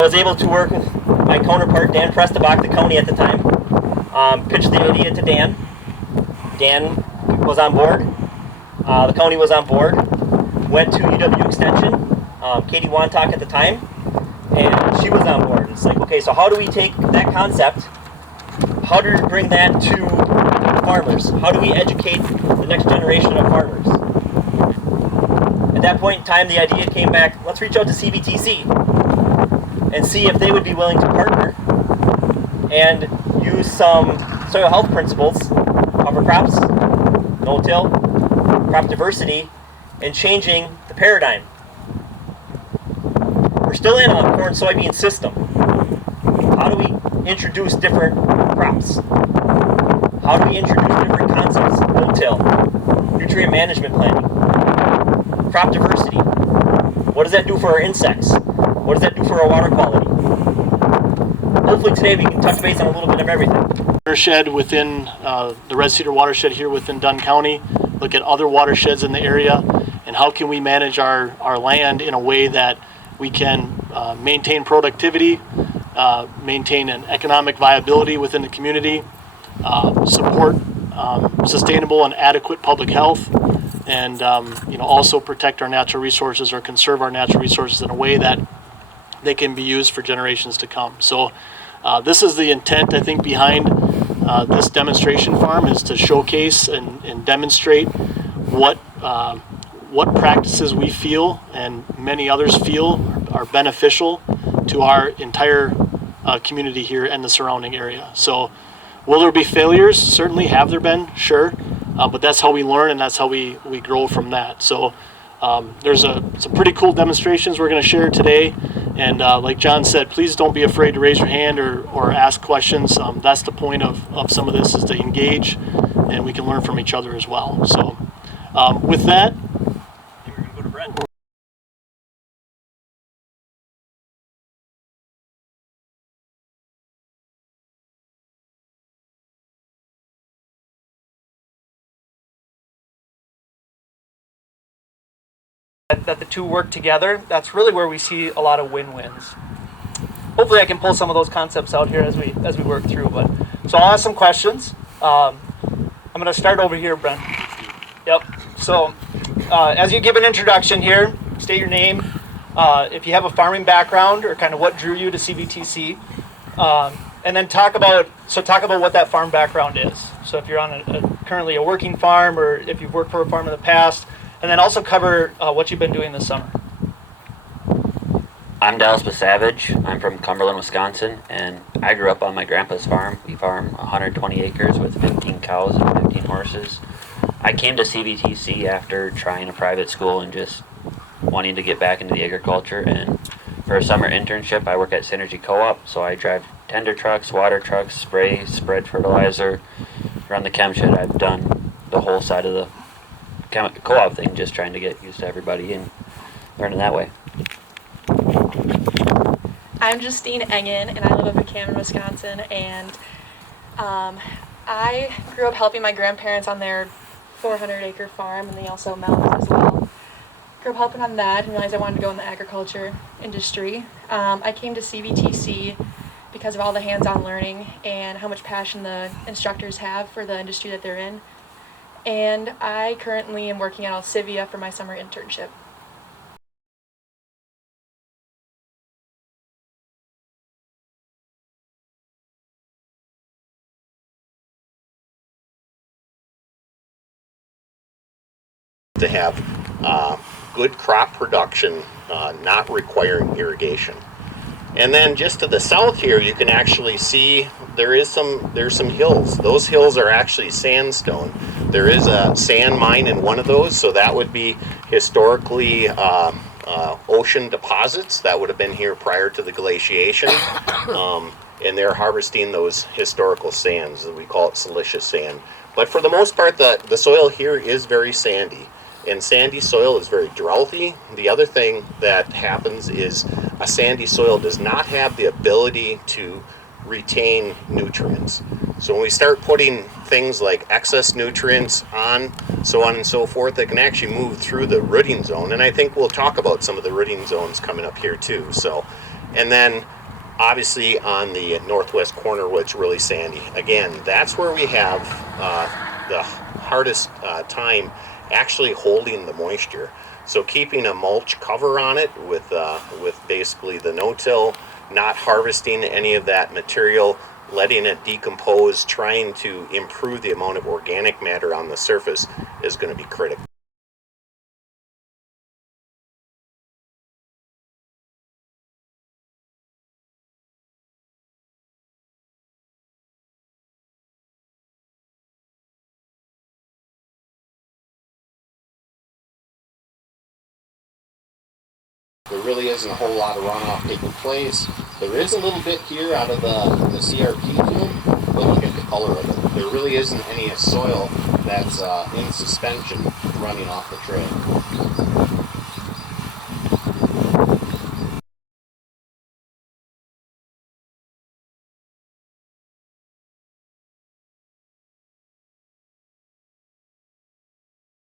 I was able to work with my counterpart, Dan Prestabach, the county at the time. Pitched the idea to Dan. Dan was on board. The county was on board. Went to UW Extension, Katie Wantock at the time, and she was on board. It's like, okay, so how do we take that concept, how do we bring that to farmers? How do we educate the next generation of farmers? At that point in time, the idea came back, let's reach out to CBTC and see if they would be willing to partner and use some soil health principles, cover crops, no-till, crop diversity, and changing the paradigm. We're still in a corn soybean system. How do we introduce different crops? How do we introduce different concepts? No-till, nutrient management planning, crop diversity. What does that do for our insects? What does that do for our water quality? Hopefully today we can touch base on a little bit of everything. Watershed within the Red Cedar watershed here within Dunn County, look at other watersheds in the area, and how can we manage our land in a way that we can maintain productivity, maintain an economic viability within the community, support sustainable and adequate public health, and also protect our natural resources or conserve our natural resources in a way that they can be used for generations to come. So this is the intent, I think, behind this demonstration farm, is to showcase and demonstrate what practices we feel and many others feel are beneficial to our entire community here and the surrounding area. So will there be failures? Certainly. Have there been? Sure. But that's how we learn, and that's how we grow from that. So there's some pretty cool demonstrations we're going to share today. And like John said, please don't be afraid to raise your hand or ask questions. That's the point of some of this, is to engage, and we can learn from each other as well. So with that, we're going to go to Brent. That the two work together, that's really where we see a lot of win-wins. Hopefully I can pull some of those concepts out here as we work through. But so I'll ask some questions. I'm going to start over here, Brent. Yep. So as you give an introduction here, state your name, if you have a farming background, or kind of what drew you to CBTC, and then talk about what that farm background is. So if you're on currently a working farm, or if you've worked for a farm in the past. And then also cover what you've been doing this summer. I'm Dallas Savage. I'm from Cumberland, Wisconsin, and I grew up on my grandpa's farm. We farm 120 acres with 15 cows and 15 horses. I came to CBTC after trying a private school and just wanting to get back into the agriculture. And for a summer internship, I work at Synergy Co-op, so I drive tender trucks, water trucks, spray, spread fertilizer, run the chem shed. I've done the whole side of the co-op thing, just trying to get used to everybody and learning that way. I'm Justine Engen, and I live up in Cameron, Wisconsin, and I grew up helping my grandparents on their 400-acre farm, and they also mountains as well. Grew up helping on that and realized I wanted to go in the agriculture industry. I came to CBTC because of all the hands-on learning and how much passion the instructors have for the industry that they're in. And I currently am working at Alcivia for my summer internship. To have good crop production, not requiring irrigation. And then just to the south here, you can actually see there's some hills. Those hills are actually sandstone. There is a sand mine in one of those, so that would be historically ocean deposits that would have been here prior to the glaciation. And they're harvesting those historical sands, we call it siliceous sand. But for the most part, the soil here is very sandy. And sandy soil is very droughty. The other thing that happens is a sandy soil does not have the ability to retain nutrients. So when we start putting things like excess nutrients on, so on and so forth, they can actually move through the rooting zone. And I think we'll talk about some of the rooting zones coming up here too. So And then obviously on the northwest corner where it's really sandy. Again, that's where we have the hardest time actually holding the moisture. So keeping a mulch cover on it with basically the no-till, not harvesting any of that material, letting it decompose, trying to improve the amount of organic matter on the surface is going to be critical. There really isn't a whole lot of runoff taking place. There is a little bit here out of the CRP field, but look at the color of it. There really isn't any soil that's in suspension running off the trail.